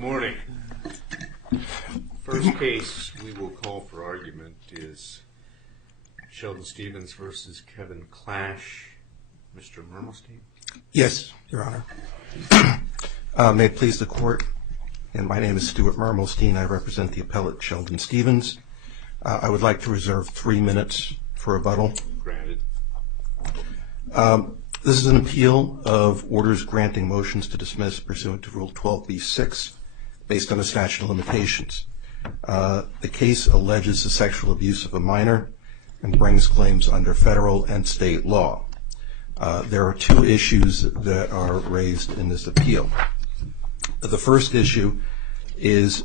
morning. First case we will call for argument is Sheldon Stevens versus Kevin Clash. Mr. Mermelstein? Yes, Your Honor. May it please the Court, and my name is Stuart Mermelstein. I represent the appellate Sheldon Stevens. I would like to reserve 3 minutes for rebuttal. Granted. This is an appeal of orders granting motions to dismiss pursuant to Rule 12b-6 based on a statute of limitations. The case alleges the sexual abuse of a minor and brings claims under federal and state law. There are 2 issues that are raised in this appeal. The first issue is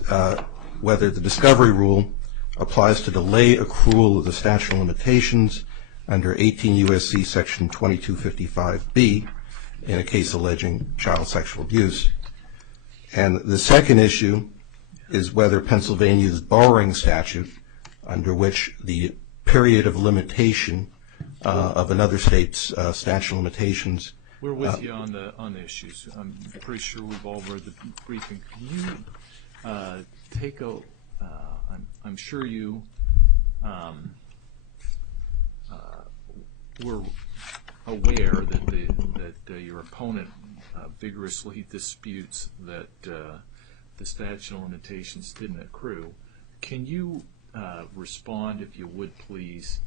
whether the discovery rule applies to delay accrual of the statute of limitations under 18 U.S.C. Section 2255B in a case alleging child sexual abuse. And the second issue is whether Pennsylvania's borrowing statute, under which the period of limitation of another state's statute of limitations. We're with you on the issues. I'm pretty sure we've all read the briefing. Can you take a? I'm sure you were aware that your opponent vigorously disputes that the statute of limitations didn't accrue. Can you respond, if you would please,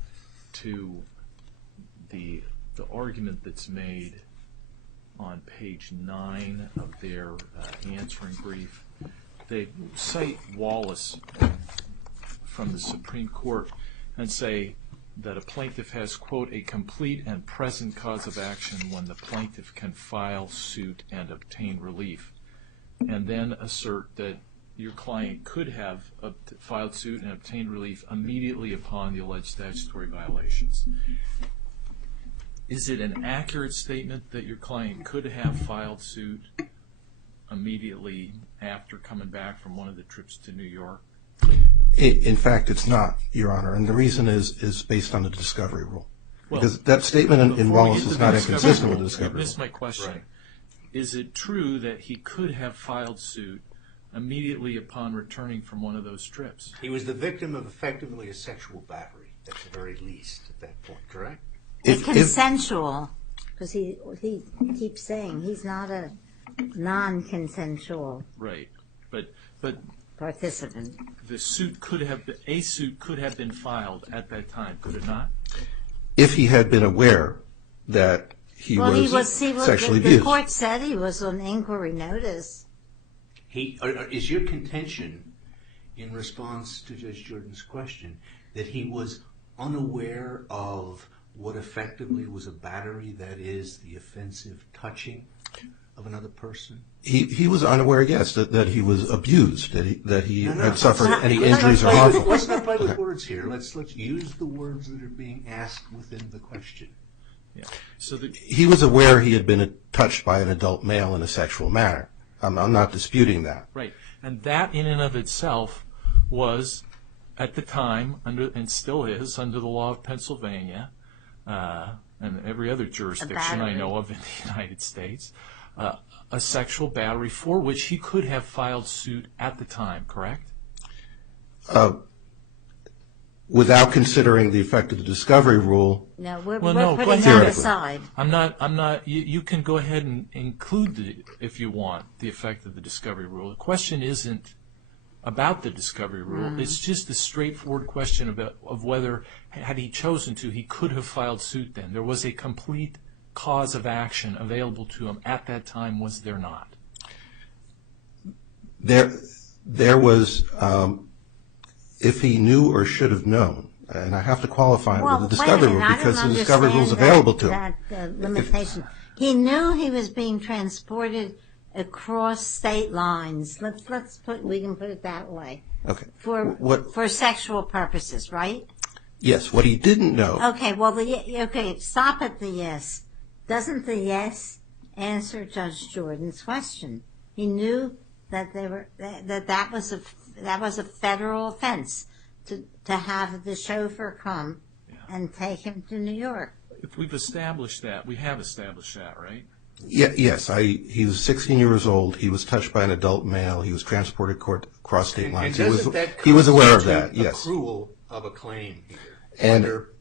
to the argument that's made on page 9 of their answering brief? They cite Wallace from the Supreme Court and say that a plaintiff has, quote, a complete and present cause of action when the plaintiff can file suit and obtain relief, and then assert that your client could have filed suit and obtained relief immediately upon the alleged statutory violations. Is it an accurate statement that your client could have filed suit immediately after coming back from one of the trips to New York? In fact, it's not, Your Honor, and the reason is based on the discovery rule. Because that statement in Wallace is not inconsistent with the discovery rule. You missed my question. Right. Is it true that he could have filed suit immediately upon returning from one of those trips? He was the victim of effectively a sexual battery, at the very least, at that point, correct? It's consensual, because he keeps saying he's not a non-consensual but participant. A suit could have been filed at that time, could it not? If he had been aware that he was sexually abused. The court said he was on inquiry notice. Is your contention, in response to Judge Jordan's question, that he was unaware of what effectively was a battery, that is, the offensive touching of another person? He was unaware, yes, that he was abused, that he had suffered any injuries or harm. Let's not play with words here. Let's use the words that are being asked within the question. Yeah. He was aware he had been touched by an adult male in a sexual manner. I'm not disputing that. Right. And that in and of itself was, at the time, and still is, under the law of Pennsylvania, and every other jurisdiction I know of in the United States, a sexual battery for which he could have filed suit at the time, correct? Without considering the effect of the discovery rule. No, we're putting that aside. I'm not. You can go ahead and include, if you want, the effect of the discovery rule. The question isn't about the discovery rule. It's just a straightforward question of whether, had he chosen to, he could have filed suit then. There was a complete cause of action available to him at that time, was there not? There was, if he knew or should have known, and I have to qualify it with the discovery rule because the discovery rule is available to him. That limitation. He knew he was being transported across state lines. We can put it that way. Okay. For sexual purposes, right? Yes. What he didn't know. Okay. Stop at the yes. Doesn't the yes answer Judge Jordan's question? He knew that that was a federal offense to have the chauffeur come and take him to New York. If we've established that, we have established that, right? Yes, he was 16 years old. He was touched by an adult male. He was transported across state lines. He was aware of that, yes. Accrual of a claim here, And- under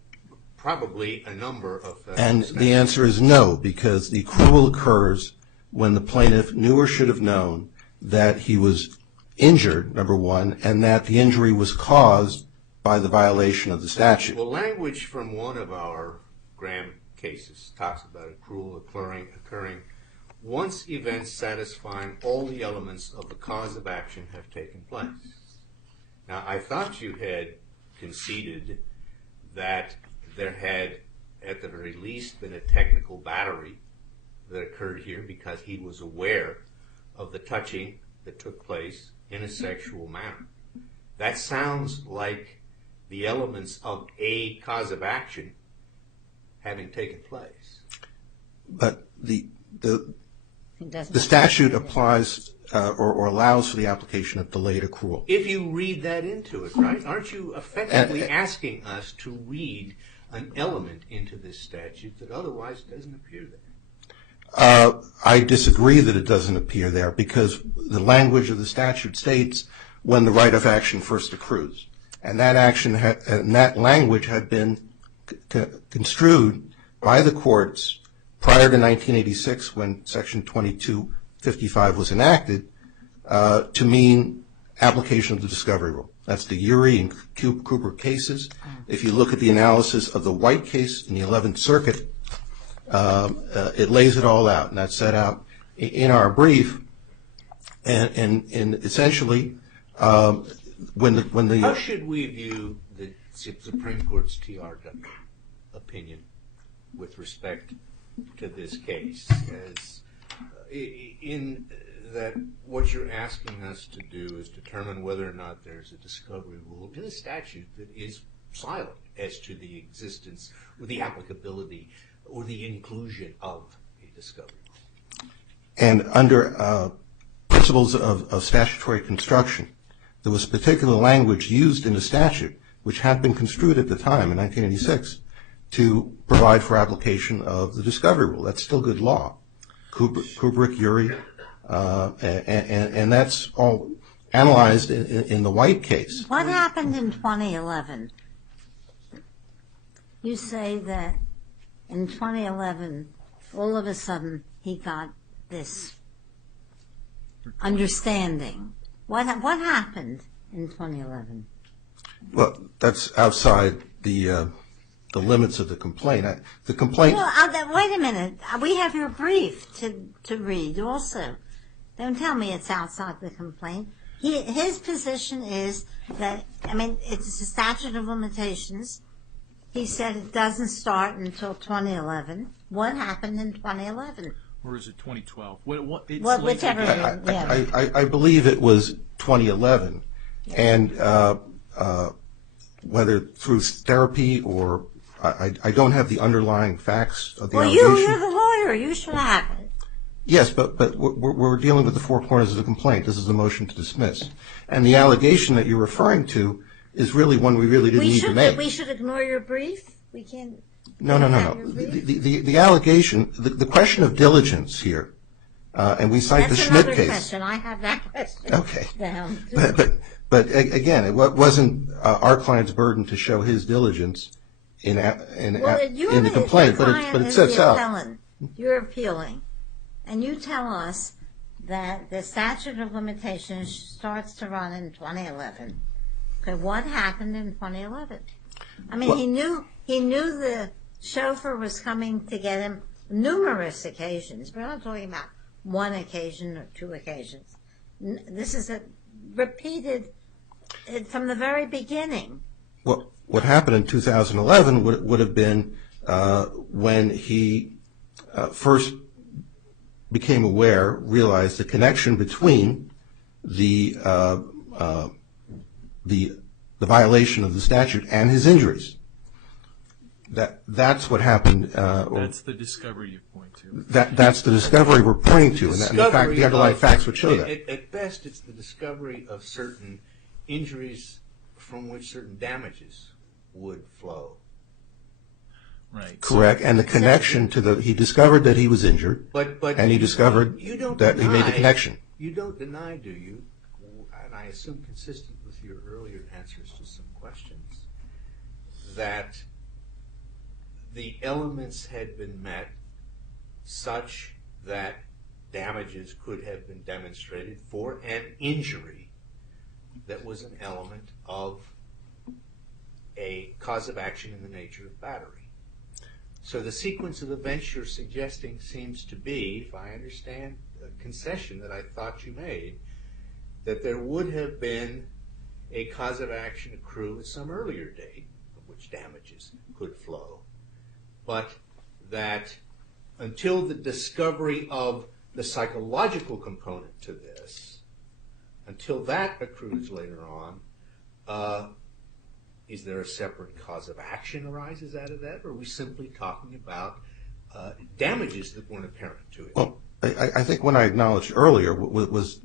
probably a number of And statutes. the answer is no, because the accrual occurs when the plaintiff knew or should have known that he was injured, number one, and that the injury was caused by the violation of the statute. Well, language from one of our Graham cases talks about accrual occurring once events satisfying all the elements of the cause of action have taken place. Now, I thought you had conceded that there had, at the very least, been a technical battery that occurred here because he was aware of the touching that took place in a sexual manner. That sounds like the elements of a cause of action having taken place. But the It doesn't- statute applies or allows for the application of delayed accrual. If you read that into it, right, aren't you effectively asking us to read an element into this statute that otherwise doesn't appear there? I disagree that it doesn't appear there because the language of the statute states when the right of action first accrues. And that language had been construed by the courts prior to 1986 when Section 2255 was enacted to mean application of the discovery rule. That's the Urey and Cooper cases. If you look at the analysis of the White case in the 11th Circuit, it lays it all out, and that's set out in our brief. And essentially, when the How should we view the Supreme Court's TRW opinion with respect to this case? As in that what you're asking us to do is determine whether or not there's a discovery rule in a statute that is silent as to the existence or the applicability or the inclusion of a discovery rule. And under principles of statutory construction, there was particular language used in the statute, which had been construed at the time in 1986, to provide for application of the discovery rule. That's still good law. Kubrick, Urey, and that's all analyzed in the White case. What happened in 2011? You say that in 2011, all of a sudden, he got this understanding. What happened in 2011? Well, that's outside the limits of the complaint. The complaint. Well, wait a minute. We have your brief to read also. Don't tell me it's outside the complaint. His position is that, it's a statute of limitations. He said it doesn't start until 2011. What happened in 2011? Or is it 2012? Whichever. Yeah. I believe it was 2011, and whether through therapy or I don't have the underlying facts of the allegation. Well, you're the lawyer. You should have it. Yes, but we're dealing with the four corners of the complaint. This is a motion to dismiss, and the allegation that you're referring to is really one we really didn't need to make. We should ignore your brief. We can't. No. The allegation, the question of diligence here, and we cite the Schmidt That's case. another question. I have that question. Okay. Down. But again, it wasn't our client's burden to show his diligence in the complaint, but it sets out. You're appealing, and you tell us that the statute of limitations starts to run in 2011. Okay, what happened in 2011? He knew the chauffeur was coming to get him numerous occasions. We're not talking about one occasion or two occasions. This is repeated from the very beginning. Well, what happened in 2011 would have been when he first became aware, realized the connection between the violation of the statute and his injuries. That's what happened. That's the discovery you point to. That's the discovery we're pointing to, and in fact, the underlying facts would show that. At best, it's the discovery of certain injuries from which certain damages would flow. Right. Correct, and the connection to he discovered that he was injured, But and he discovered you don't that he made the deny- connection. You don't deny, do you? And I assume consistent with your earlier answers to some questions, that the elements had been met such that damages could have been demonstrated for an injury that was an element of a cause of action in the nature of battery. So the sequence of events you're suggesting seems to be, if I understand the concession that I thought you made, that there would have been a cause of action accrue at some earlier date from which damages could flow, but that until the discovery of the psychological component to this, until that accrues later on, is there a separate cause of action arises out of that, or are we simply talking about damages that weren't apparent to it? Well, I think what I acknowledged earlier was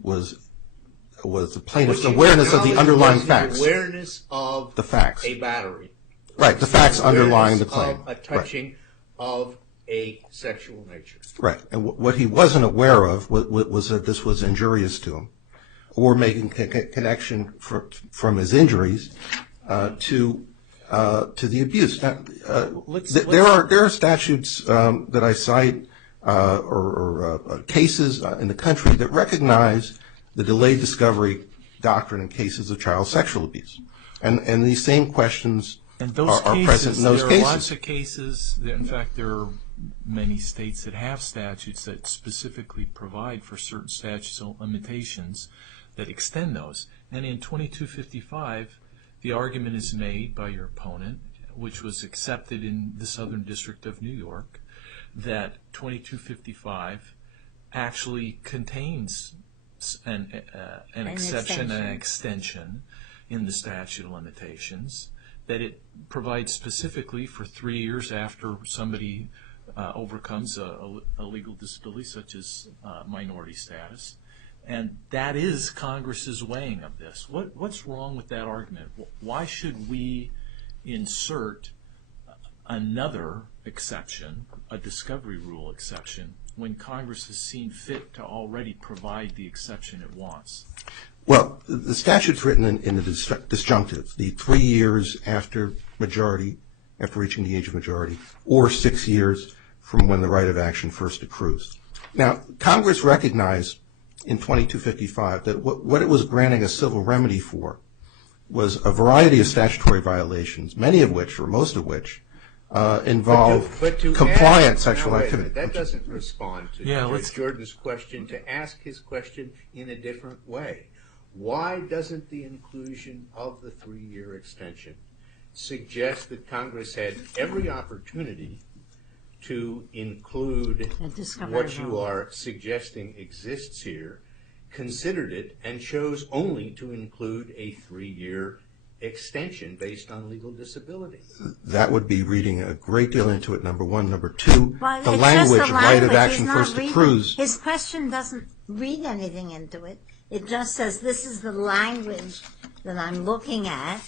the plaintiff's What you awareness of the acknowledged underlying was facts. the awareness of The facts. a battery. Right, the facts underlying the claim. Of a touching of a sexual nature. Right, and what he wasn't aware of was that this was injurious to him, or making connection from his injuries to the abuse. Now, there are statutes that I cite or cases in the country that recognize the delayed discovery doctrine in cases of child sexual abuse, and these same questions are present in those there cases. are lots of cases. In fact, there are many states that have statutes that specifically provide for certain statutes of limitations that extend those. And in 2255, the argument is made by your opponent, which was accepted in the Southern District of New York, that 2255 actually contains an exception and an extension in the statute of limitations, that it provides specifically for 3 years after somebody overcomes a legal disability such as minority status. And that is Congress's weighing of this. What's wrong with that argument? Why should we insert another exception, a discovery rule exception, when Congress has seen fit to already provide the exception it wants? Well, the statute's written in the disjunctive, the 3 years after majority, after reaching the age of majority, or 6 years from when the right of action first accrues. Now, Congress recognized in 2255 that what it was granting a civil remedy for was a variety of statutory violations, many of which, or most of which, involve compliant sexual activity. That doesn't respond to Judge Jordan's question, to ask his question in a different way. Why doesn't the inclusion of the 3-year extension suggest that Congress had every opportunity to include what you are suggesting exists here, considered it, and chose only to include a 3-year extension based on legal disability? That would be reading a great deal into it, number one. Number two, Well, the it's language, just the right of language. action He's first not accrues. His question doesn't read anything into it. It just says, this is the language that I'm looking at,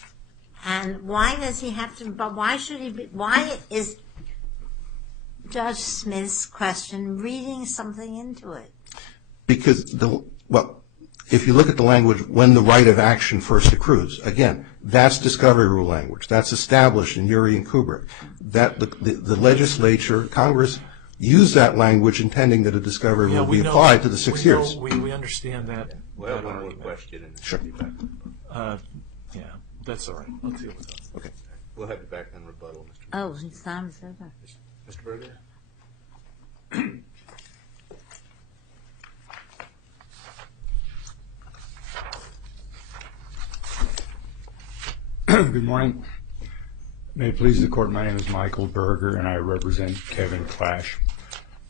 and why does he have to, but why should he be, why is Judge Smith's question reading something into it? Because, if you look at the language, when the right of action first accrues, again, that's discovery rule language. That's established in Urey and Kubrick. That the legislature, Congress, used that language intending that a discovery rule be applied to the 6 years. We understand that. Well, one more question. Sure. Yeah, that's all right. Let's see what's up. Okay. We'll have you back on rebuttal, Mr. Oh, his time's over. Mr. Berger? Good morning. May it please the Court, my name is Michael Berger, and I represent Kevin Clash.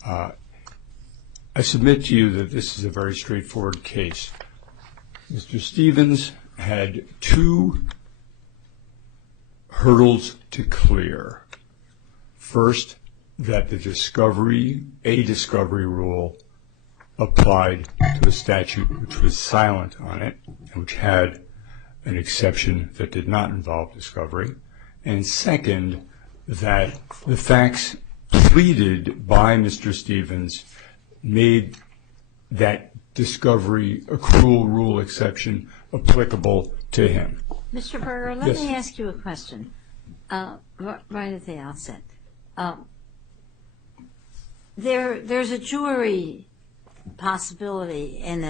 I submit to you that this is a very straightforward case. Mr. Stevens had 2 hurdles to clear. First, that a discovery rule applied to a statute which was silent on it, and which had an exception that did not involve discovery. And second, that the facts pleaded by Mr. Stevens made that discovery accrual rule exception applicable to him. Mr. Berger, let Yes. me ask you a question right at the outset. There's a jury possibility in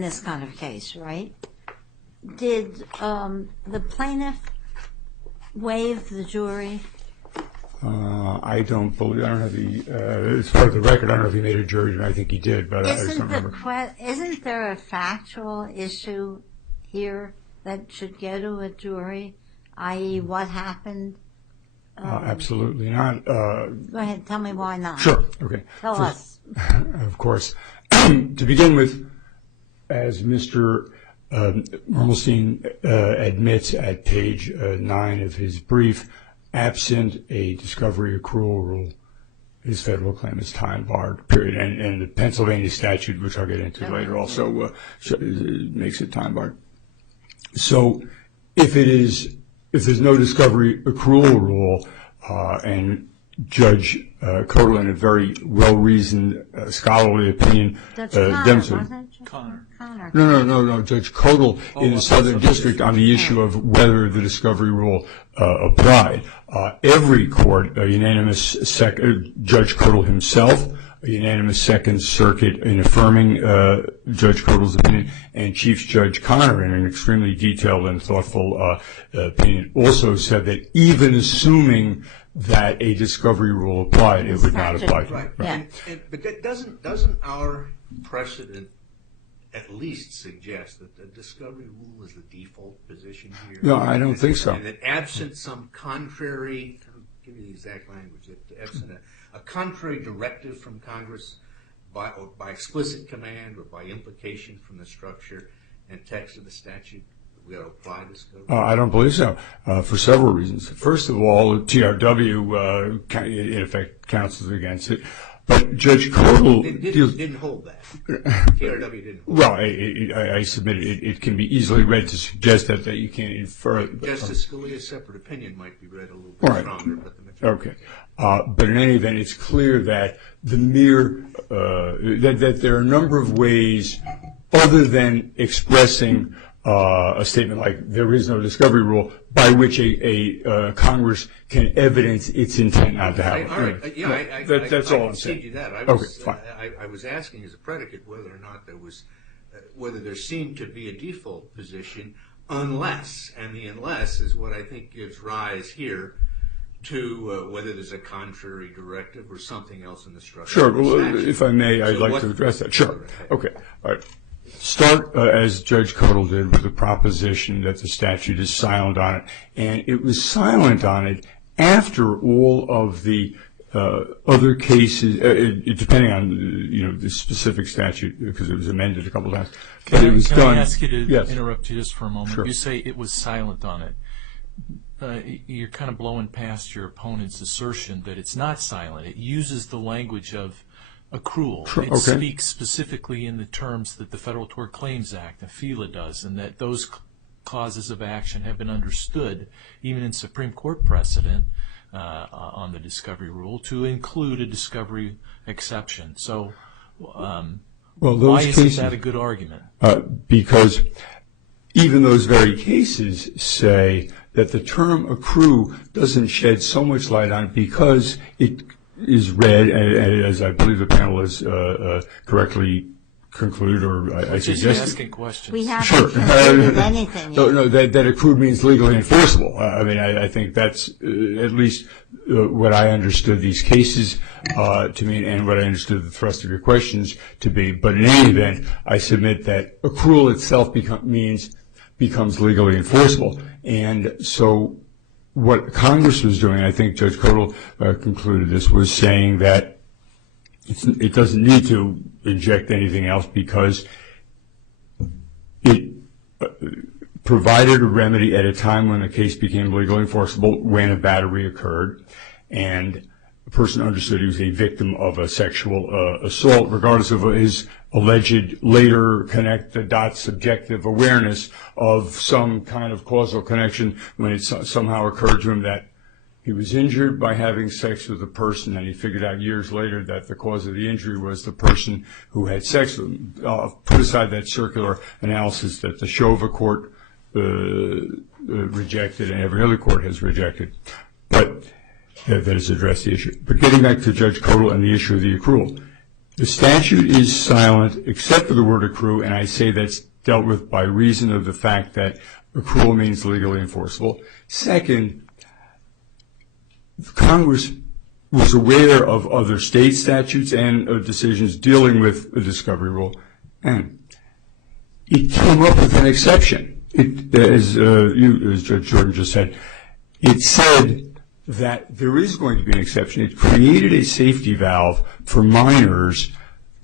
this kind of case, right? Did the plaintiff waive the jury? I don't have the, as part of the record, I don't know if he made a jury, I think he did, but I just don't remember. Isn't there a factual issue here that should go to a jury, i.e. what happened? Absolutely not. Go ahead, tell me why not. Sure, okay. Tell us. Of course. To begin with, as Mr. Mermelstein admits at page 9 of his brief, absent a discovery accrual rule, his federal claim is time barred, period. And the Pennsylvania statute, which I'll get into later, also makes it time barred. So if there's no discovery accrual rule, and Judge Codal, in a very well-reasoned, scholarly opinion, Judge Connor, demonstrated. wasn't it? Connor. No. Judge Codal in the Southern District on the issue of whether the discovery rule applied. Every court, a unanimous Judge Codal himself, a unanimous Second Circuit in affirming Judge Codal's opinion, and Chief Judge Connor, in an extremely detailed and thoughtful opinion, also said that even assuming that a discovery rule applied, it would not apply. Right. Yeah. But that doesn't our precedent at least suggest that the discovery rule is the default position here? No, I don't think so. And that absent some contrary, I'll give you the exact language, that absent a contrary directive from Congress by explicit command or by implication from the structure and text of the statute, we ought to apply discovery? I don't believe so, for several reasons. First of all, TRW, in effect, counsels against it. But Judge Codal didn't hold that. TRW didn't hold well, I submit it can be easily read to suggest that you can't infer. Justice Scalia's separate opinion might be read a little bit stronger, but the majority. Okay. But in any event, it's clear that that there are a number of ways other than expressing a statement like there is no discovery rule by which a Congress can evidence its intent not to have it. All right. Yeah, That's all I'm concede saying. you that. Okay, fine. I was asking as a predicate whether or not whether there seemed to be a default position unless, and the unless is what I think gives rise here to whether there's a contrary directive or something else in the structure. Sure. of the Well, statute. if I may, I'd So like what- to address that. Sure. Okay. Okay. All right. Start, as Judge Codal did, with the proposition that the statute is silent on it. And it was silent on it after all of the other cases, depending on the specific statute, because it was amended a couple times. But it was Can done. I ask you to Yes. interrupt you just for a moment? Sure. You say it was silent on it. You're kind of blowing past your opponent's assertion that it's not silent. It uses the language of accrual. Sure, It okay. speaks specifically in the terms that the Federal Tort Claims Act, and FELA does, and that those causes of action have been understood, even in Supreme Court precedent on the discovery rule, to include a discovery exception. So Well, why those isn't cases, that a good argument? because even those very cases say that the term accrue doesn't shed so much light on it because it is read, as I believe the panel has correctly concluded, or I Just suggest. asking questions. We haven't Sure. concluded anything yet. No, that accrued means legally enforceable. I mean, I think that's at least what I understood these cases to mean, and what I understood the thrust of your questions to be. But in any event, I submit that accrual itself becomes legally enforceable. And so what Congress was doing, I think Judge Codal concluded this, was saying that it doesn't need to inject anything else because it provided a remedy at a time when the case became legally enforceable, when a battery occurred, and the person understood he was a victim of a sexual assault, regardless of his alleged later connect the dots subjective awareness of some kind of causal connection when it somehow occurred to him that he was injured by having sex with a person, and he figured out years later that the cause of the injury was the person who had sex with him. Put aside that circular analysis that the Shova court rejected and every other court has rejected, but that has addressed the issue. But getting back to Judge Kodal and the issue of the accrual, the statute is silent except for the word accrue, and I say that's dealt with by reason of the fact that accrual means legally enforceable. Second, Congress was aware of other state statutes and of decisions dealing with the discovery rule, and it came up with an exception. As Judge Jordan just said, it said that there is going to be an exception. It created a safety valve for minors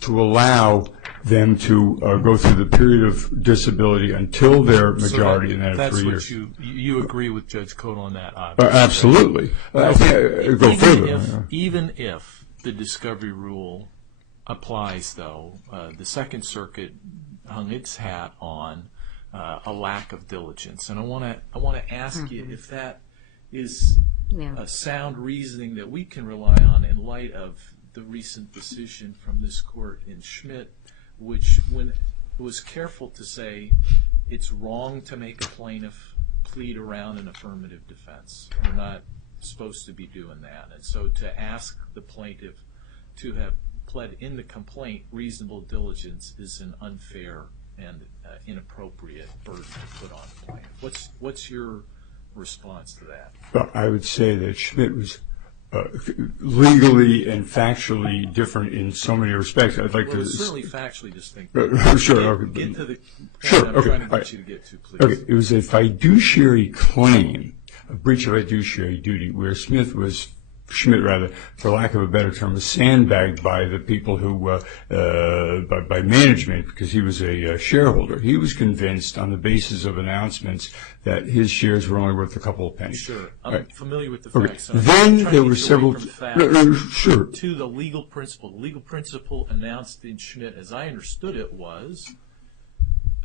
to allow them to go through the period of disability until their majority in that 3 years. That's what you agree with Judge Kodal on that, Absolutely. Go further. Even if the discovery rule applies, though, the Second Circuit hung its hat on a lack of diligence, and I want to ask you if that is a sound reasoning that we can rely on in light of the recent decision from this court in Schmidt, which was careful to say it's wrong to make a plaintiff plead around an affirmative defense. We're not supposed to be doing that. And so to ask the plaintiff to have pled in the complaint reasonable diligence is an unfair and inappropriate burden to put on the plaintiff. What's your response to that? Well, I would say that Schmidt was legally and factually different in so many respects. I'd like to. It's certainly factually distinct. Sure. Get to the sure. I'm Okay. trying to get you to get to, please. Okay. It was a fiduciary claim, a breach of fiduciary duty, where Schmidt, for lack of a better term, was sandbagged by the people who, by management, because he was a shareholder. He was convinced on the basis of announcements that his shares were only worth a couple of pennies. Sure, I'm Right. familiar with the Okay. facts. I'm Then trying to there get were you several. away from facts Sure. to the legal principle. The legal principle announced in Schmidt, as I understood it, was,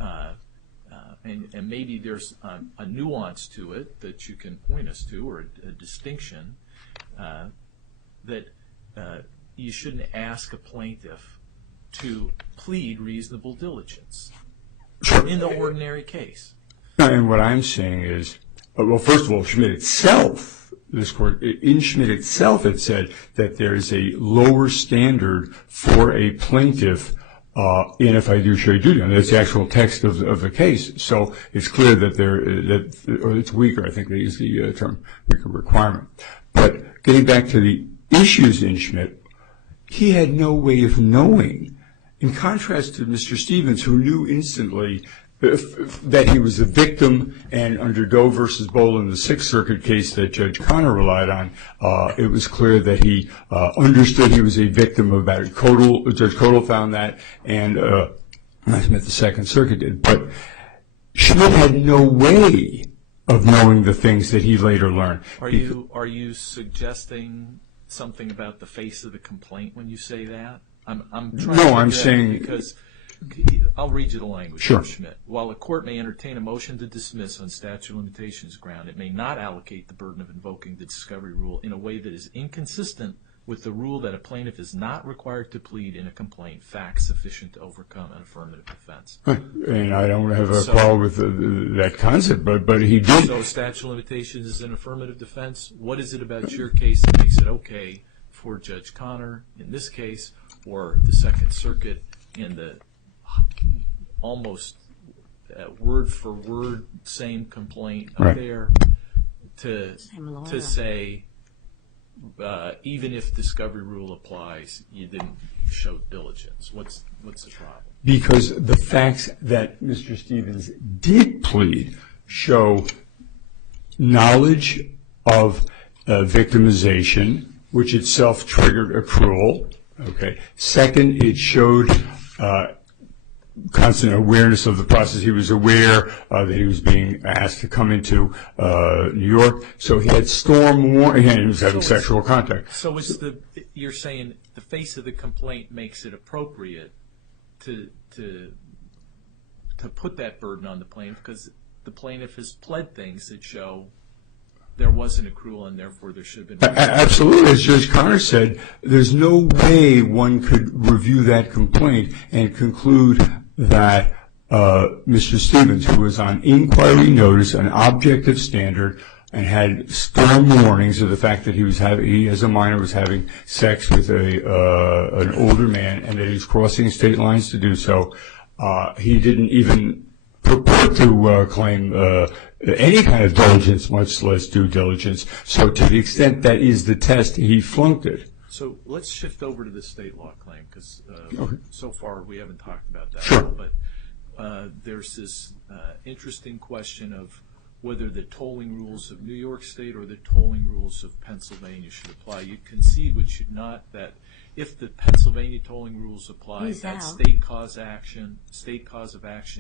and maybe there's a nuance to it that you can point us to, or a distinction, that you shouldn't ask a plaintiff to plead reasonable diligence in the ordinary case. And what I'm saying is, well, first of all, Schmidt itself, this court, in Schmidt itself, it said that there is a lower standard for a plaintiff in a fiduciary duty, and that's the actual text of the case. So it's clear that or it's weaker, I think they use the term, weaker requirement. But getting back to the issues in Schmidt, he had no way of knowing, in contrast to Mr. Stevens, who knew instantly that he was a victim, and under Doe versus Boland, the Sixth Circuit case that Judge Conner relied on, it was clear that he understood he was a victim of that. Judge Kodal found that, and I submit the Second Circuit did. But Schmidt had no way of knowing the things that he later learned. Are you suggesting something about the face of the complaint when you say that? I'm trying No, to I'm get at saying- it because I'll read you the language Sure. of Schmidt. While a court may entertain a motion to dismiss on statute of limitations ground, it may not allocate the burden of invoking the discovery rule in a way that is inconsistent with the rule that a plaintiff is not required to plead in a complaint facts sufficient to overcome an affirmative defense. And I don't have a quarrel with that concept, but he did. So statute of limitations is an affirmative defense. What is it about your case that makes it okay for Judge Conner in this case, or the Second Circuit in the almost word for word same complaint up Right. there to say even if discovery rule applies, you didn't show diligence? What's the problem? Because the facts that Mr. Stevens did plead show knowledge of victimization, which itself triggered accrual. Okay. Second, it showed constant awareness of the process. He was aware that he was being asked to come into New York, so he had storm warning, and he was having sexual contact. So you're saying the face of the complaint makes it appropriate to put that burden on the plaintiff because the plaintiff has pled things that show there was an accrual and therefore there should have been. Absolutely. As Judge Connor said, there's no way one could review that complaint and conclude that Mr. Stevens, who was on inquiry notice, an objective standard, and had stern warnings of the fact that he as a minor was having sex with an older man, and that he was crossing state lines to do so. He didn't even purport to claim any kind of diligence, much less due diligence. So to the extent that is the test, he flunked it. So let's shift over to the state law claim, because so far we haven't talked about that. Sure. But there's this interesting question of whether the tolling rules of New York State or the tolling rules of Pennsylvania should apply. You concede, would you not, that if the Pennsylvania tolling rules apply, that state cause of action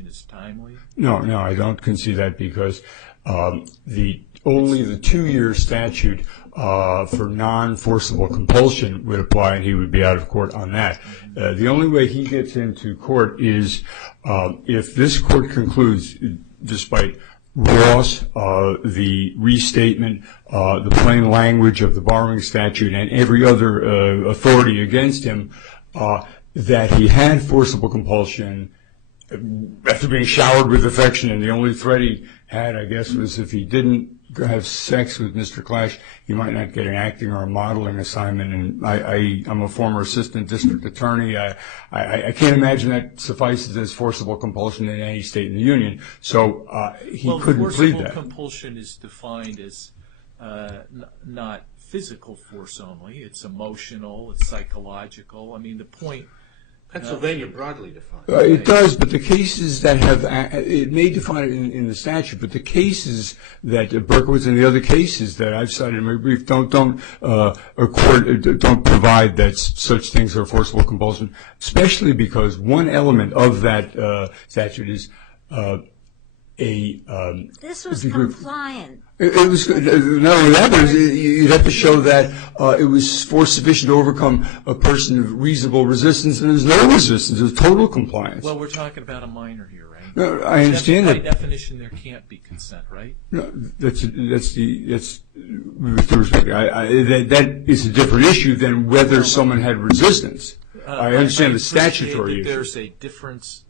is timely? No, I don't concede that, because only the 2-year statute for non-forcible compulsion would apply, and he would be out of court on that. The only way he gets into court is if this court concludes, despite Ross, the restatement, the plain language of the borrowing statute, and every other authority against him, that he had forcible compulsion after being showered with affection, and the only threat he had, I guess, was if he didn't have sex with Mr. Clash, he might not get an acting or a modeling assignment. And I'm a former assistant district attorney. I can't imagine that suffices as forcible compulsion in any state in the union. So he couldn't plead that. Forcible compulsion is defined as not physical force only. It's emotional. It's psychological. I mean, the point. Pennsylvania broadly defines it does, but the cases that have it may define it in the statute, but the cases that Berkowitz and the other cases that I've cited in my brief don't provide that such things are forcible compulsion, especially because one element of that statute is this was compliant. It was not only that, but you'd have to show that it was force sufficient to overcome a person of reasonable resistance, and there's no resistance. There's total compliance. Well, we're talking about a minor here, right? No, I understand that. By definition, there can't be consent, right? No, that's with respect. That is a different issue than whether someone had resistance. I understand the statutory issue. There's a difference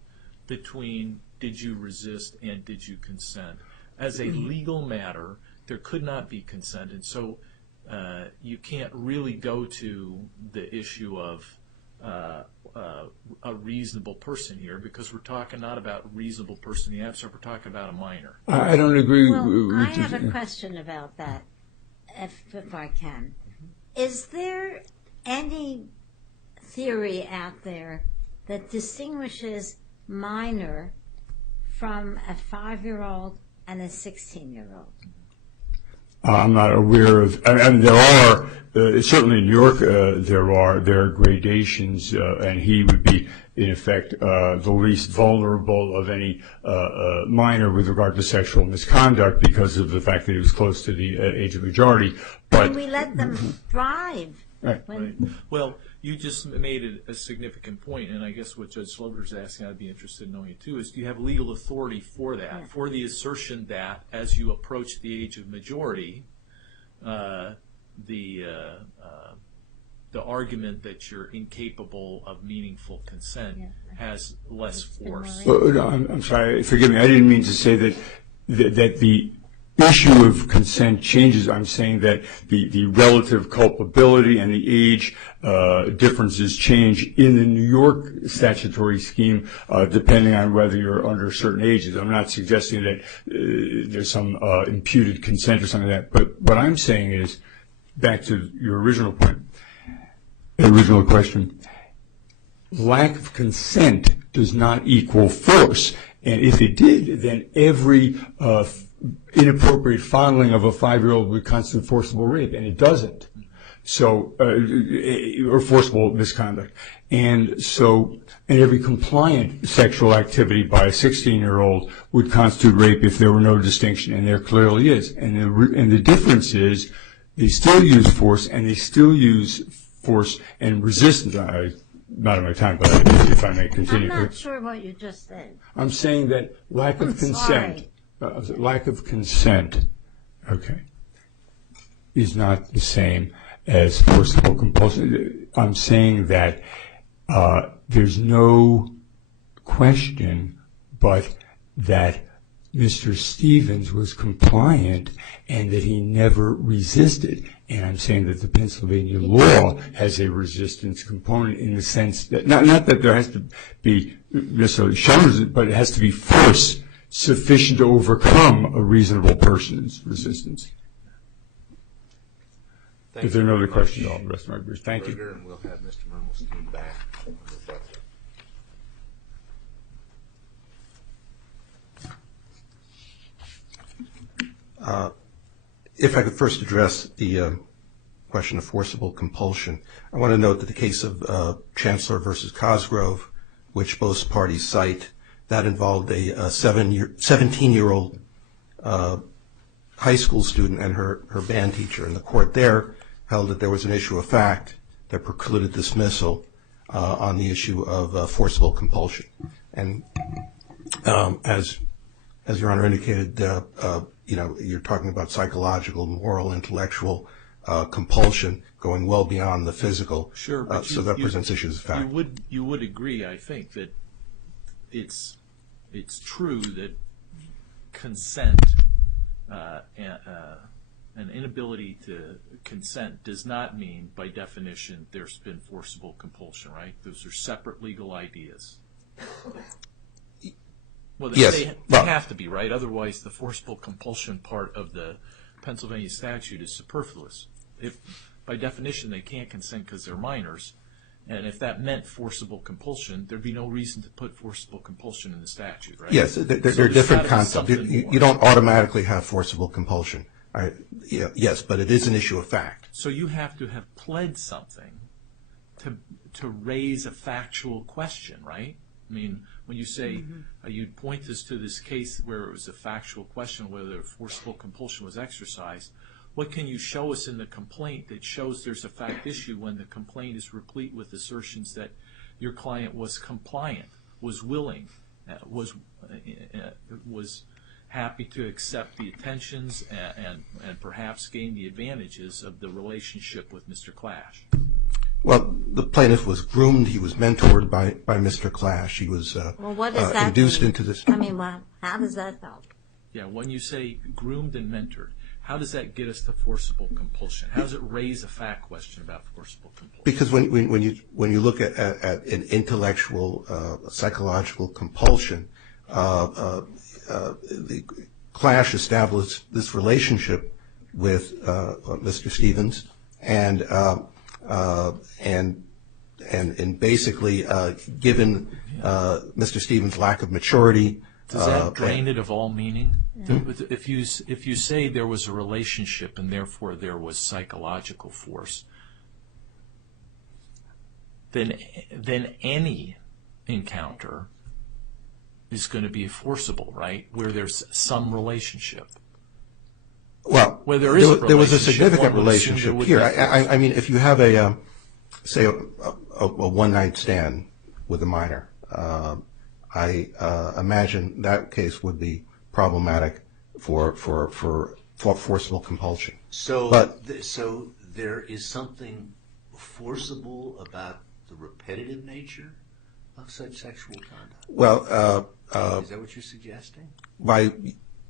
between did you resist and did you consent. As a legal matter, there could not be consent, and so you can't really go to the issue of a reasonable person here, because we're talking not about a reasonable person in the abstract, we're talking about a minor. I don't agree Well, with I have a question about that, if I can. Is there any theory out there that distinguishes minor from a 5-year-old and a 16-year-old? I'm not aware of. I mean, there are certainly in New York. There are gradations, and he would be in effect the least vulnerable of any minor with regard to sexual misconduct because of the fact that he was close to the age of majority. But And we let them thrive. Right. Well, you just made a significant point, and I guess what Judge Slobodar's asking, I'd be interested in knowing too, is do you have legal authority for that, for the assertion that as you approach the age of majority, the argument that you're incapable of meaningful consent has less force? I'm sorry, forgive me. I didn't mean to say that the issue of consent changes. I'm saying that the relative culpability and the age differences change in the New York statutory scheme depending on whether you're under certain ages. I'm not suggesting that there's some imputed consent or something like that. But what I'm saying is, back to your original point, original question, lack of consent does not equal force. And if it did, then every inappropriate fondling of a 5-year-old would constitute forcible rape, and it doesn't. So, or forcible misconduct. And every compliant sexual activity by a 16-year-old would constitute rape if there were no distinction, and there clearly is. And the difference is they still use force, and they still use force and resistance. I'm not in my time, but if I may continue. I'm not sure what you just said. I'm saying that lack of consent. Sorry. Lack of consent. Okay. is not the same as forcible compulsion. I'm saying that there's no question but that Mr. Stevens was compliant and that he never resisted. And I'm saying that the Pennsylvania law has a resistance component in the sense that, not that there has to be necessarily shown, but it has to be force sufficient to overcome a reasonable person's resistance. If there are no other questions, I'll rest my brief. Thank you. And we'll have Mr. Mermelstein back. If I could first address the question of forcible compulsion, I want to note that the case of Chancellor versus Cosgrove, which both parties cite, that involved a 17-year-old high school student and her band teacher, and the court there held that there was an issue of fact that precluded dismissal on the issue of forcible compulsion. And as Your Honor indicated, you're talking about psychological, moral, intellectual compulsion going well beyond the physical. Sure, but so that presents issues of fact. You would agree, I think, that it's true that consent, an inability to consent does not mean, by definition, there's been forcible compulsion, right? Those are separate legal ideas. Well, they have to be, right? Otherwise, the forcible compulsion part of the Pennsylvania statute is superfluous. If, by definition, they can't consent because they're minors, and if that meant forcible compulsion, there'd be no reason to put forcible compulsion in the statute, right? Yes, they're different concepts. You don't automatically have forcible compulsion. Yes, but it is an issue of fact. So you have to have pled something to raise a factual question, right? I mean, when you say you'd point us to this case where it was a factual question whether forcible compulsion was exercised, what can you show us in the complaint that shows there's a fact issue when the complaint is replete with assertions that your client was compliant, was willing, was happy to accept the attentions and perhaps gain the advantages of the relationship with Mr. Clash? Well, the plaintiff was groomed. He was mentored by Mr. Clash. He was what does that induced mean? into this. I mean, how does that help? Yeah, when you say groomed and mentored, how does that get us to forcible compulsion? How does it raise a fact question about forcible compulsion? Because when you look at an intellectual, psychological compulsion, the Clash established this relationship with Mr. Stevens, and basically given Mr. Stevens' lack of maturity. Does that drain it of all meaning? If you say there was a relationship and therefore there was psychological force, then any encounter is going to be forcible, right? Where there's some relationship. Well, where there is there was a significant relationship here. I mean, if you have a one-night stand with a minor, I imagine that case would be problematic for forcible compulsion. So there is something forcible about the repetitive nature of such sexual conduct? Well, is that what you're suggesting? By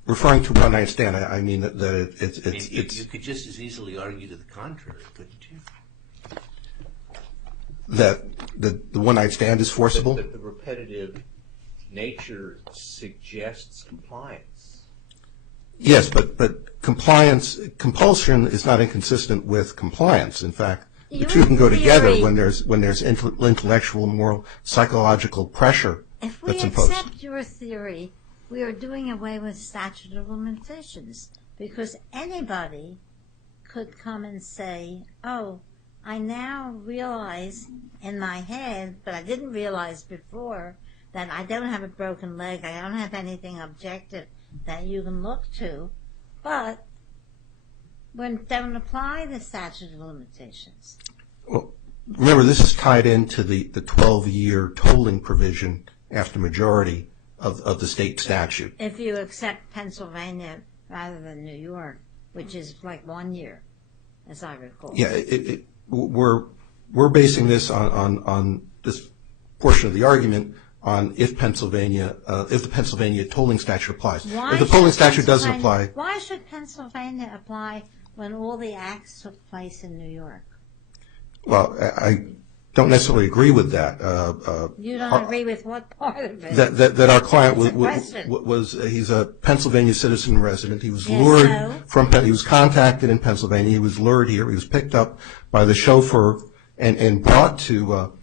referring to one-night stand, I mean that it's you could just as easily argue to the contrary, couldn't you? That the one-night stand is forcible? That the repetitive nature suggests compliance. Yes, but compulsion is not inconsistent with compliance. In fact, the two can go together when there's intellectual, moral, psychological pressure that's imposed. If we accept your theory, we are doing away with statute of limitations, because anybody could come and say, oh, I now realize in my head, but I didn't realize before, that I don't have a broken leg, I don't have anything objective that you can look to, but don't apply the statute of limitations. Well, remember, this is tied into the 12-year tolling provision after majority of the state statute. If you accept Pennsylvania rather than New York, which is like 1 year. as I recall. Yeah, we're basing this on this portion of the argument on if the Pennsylvania tolling statute applies. If the tolling statute doesn't apply, Why should Pennsylvania apply when all the acts took place in New York? well, I don't necessarily agree with that. You don't agree with what part of it? That our client That's a question. he's a Pennsylvania citizen resident. He was Yes, lured he was contacted in Pennsylvania. He was lured here. He was picked up by the chauffeur and brought to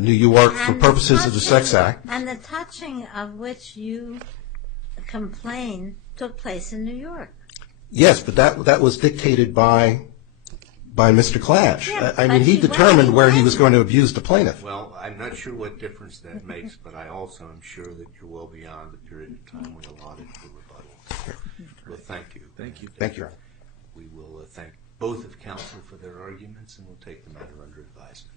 New York for purposes of the Sex Act. And the touching of which you complain took place in New York. Yes, but that was dictated by Mr. Clash. Yeah, I mean, but he determined where he was wasn't. going to abuse the plaintiff. Well, I'm not sure what difference that makes, but I also am sure that you're well beyond the period of time we allotted for rebuttal. Well, thank you. Thank you. Thank you. We will thank both of counsel for their arguments, and we'll take the matter under advisement.